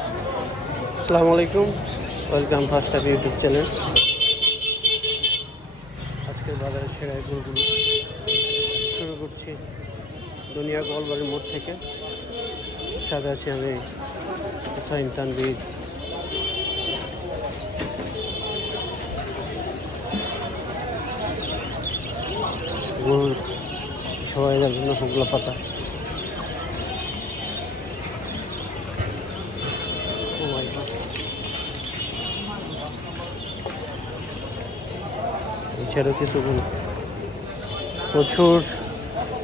আসসালামু আলাইকুম, welcome first up YouTube channel. আজকের বাজারের সেরা গরুগুলো শুরু করছি দুনিয়া গোয়ালবাড়ির মোড় থেকে। সাথে আছি আমি হুসাইন তানভীর। গরুর সবাই জন্য হোগলা পাতা। এছাড়াও কিছু প্রচুর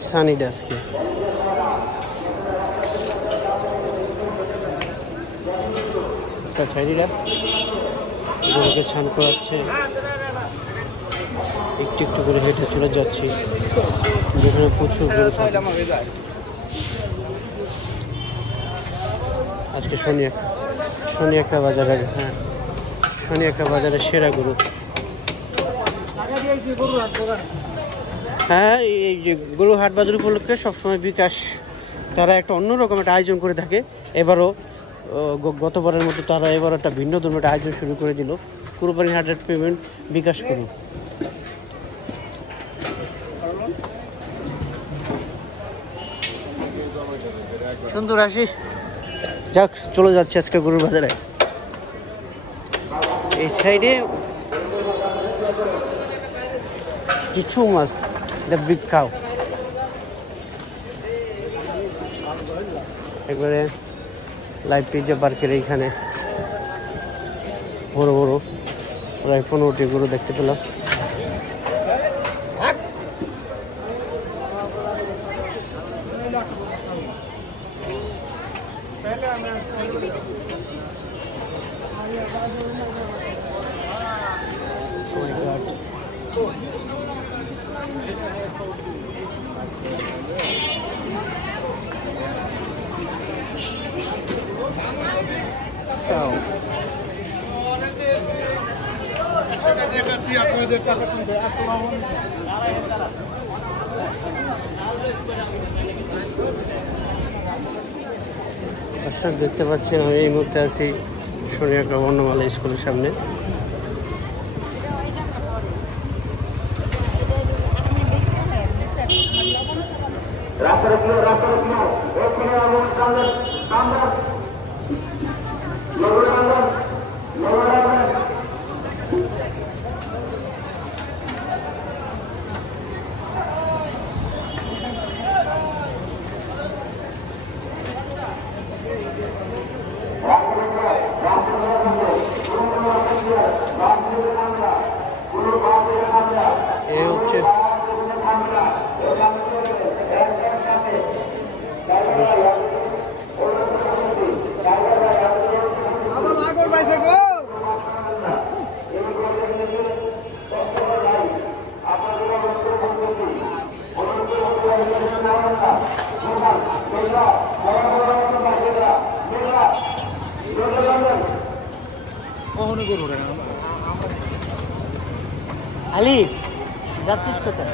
সানি আজকে। ছাইরিরা গরুকে ছান করাচ্ছে, একটু একটু করে হেঁটে চলে যাচ্ছি যেখানে প্রচুর গরু থাকে। আজকে শনি একটা বাজারে, হ্যাঁ শনি একটা বাজারে সেরা গরু। হ্যাঁ, এই যে গরু হাট বাজার উপলক্ষে সবসময় বিকাশ তারা একটা অন্যরকম একটা আয়োজন করে থাকে। এবারও গতবারের মতো তারা এবার একটা ভিন্ন ধরনের একটা আয়োজন শুরু করে দিল। কুরবানি হাটের পেমেন্ট বিকাশ করুন। সুন্দর আসি যাক, চলে যাচ্ছে আজকে গরুর বাজারে। এই সাইডে কিছু মাছ, দ্য বিগ কাউ, একবারে লাইভ পিজা পার্কের এইখানে বড় বড় প্রায় 15টি গরু দেখতে পেলাম। দর্শক দেখতে পাচ্ছেন আমি এই মুহূর্তে আছি সোনিয়াগ্রাম বর্ণমালা স্কুলের সামনে। এ হচ্ছে আলি যাচ্ছিস কোথায়?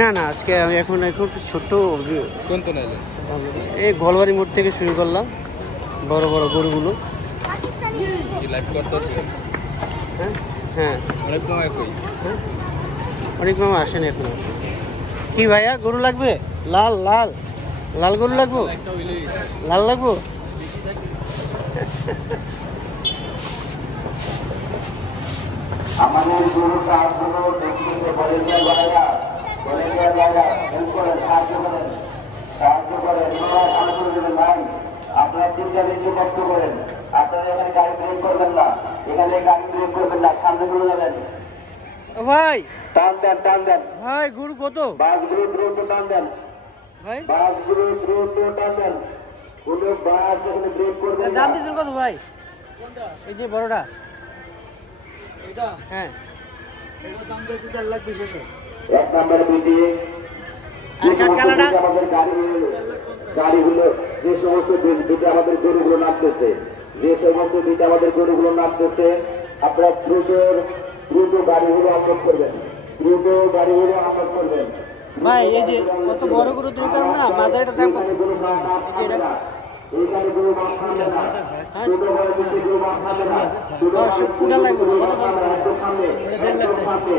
না না, আজকে আমি এখন ছোট্ট এই গোয়ালবাড়ি মোড় থেকে শুরু করলাম। বড় বড় গরুগুলো, হ্যাঁ হ্যাঁ অনেক মামা আসেন এখন। কি ভাইয়া গরু লাগবে? লাল লাল লাল গরু লাগবো, লাল লাগবো। আমাদের গরু কাজগুলো দেখতে ভলেন্টিয়ার ভাইরা হেল্প করেন, সাহায্য করেন আলোচনা দেবেন ভাই। আপনারা 3টা দিন কষ্ট করেন, আপনারা এখানে গাড়ি ব্রেক করবেন না, এখানে গাড়ি ব্রেক করবেন না, সামনে চলে যাবেন ভাই। টান দেন ভাই গরু কত? বাসগুলো দ্রুত টান দেন ভাই, বাসগুলো দ্রুত টান দেন। কোনো বাস এখানে ব্রেক করবেন না। দাম দিয়েছেন কত ভাই? এই যে বড়টা, হ্যাঁ এক নম্বরে মিটিয়ে আমাদের গাড়িগুলো যে সমস্ত দিকে আমাদের গরুগুলো নামতেছে, আপনারা দ্রুত গাড়িগুলো আপলোড করবেন, ভাই। এই যে কত বড় গরু তুলতাম না, মাঝারিটার দাম কত? এইখানে গরু বাস খাবে না ছোট বড় কিছু গরু বাস খাবে না ছোট কুড়া লাগবে একদম সামনে একদম সামনে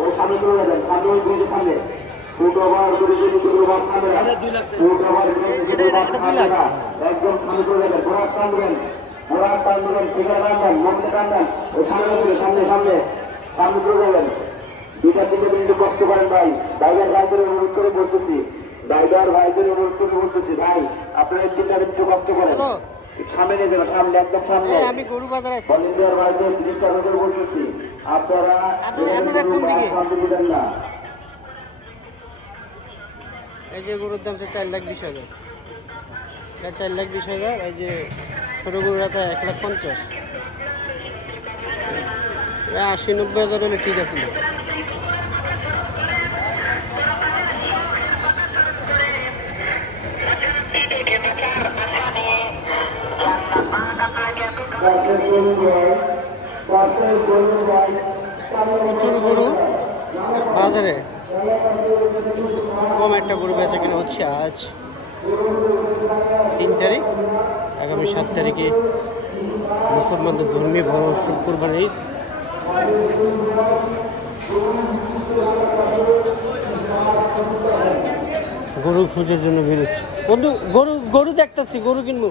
ওর সামনে চলে যাবেন সামনে ওই ব্রিজের সামনে ছোট বড় করে যদি গরু বাস খাবে না ছোট বড় গরু বাস খাবে না একদম সামনে চলে যাবেন ঘোড়া টানবেন ঠিকানা টানবেন মধ্যে টানবেন ওই সামনে সামনে সামনে সামনে চলে যাবেন দুইটা থেকে কিন্তু কষ্ট করেন ভাই ড্রাইভার ভাইদের অনুরোধ করে বলতেছি ড্রাইভার ভাইদের অনুরোধ করে বলতেছি ভাই আপনারা চিন্তা একটু কষ্ট করেন সামনে নিয়ে যাবেন সামনে একদম সামনে আমি গরু বাজারে আছি ভলেন্টিয়ার ভাইদের চেষ্টা করে বলতেছি আপনারা কোন দিকে সামনে দিবেন না এই যে গরুর দাম 4,20,000 4,20,000 এই যে ছোট গরুর হাতে 1,50,000 80-90,000 হলে ঠিক আছে প্রচুর গরু বাজারে কম একটা গরু বেচা কিনা হচ্ছে আজ 3 তারিখ আগামী 7 তারিখে মুসলমানদের ধর্মীয় বড় কুরবানি ঈদ গরু খুঁজের জন্য ভিড় বন্ধু গরু দেখতেছি গরু কিনবো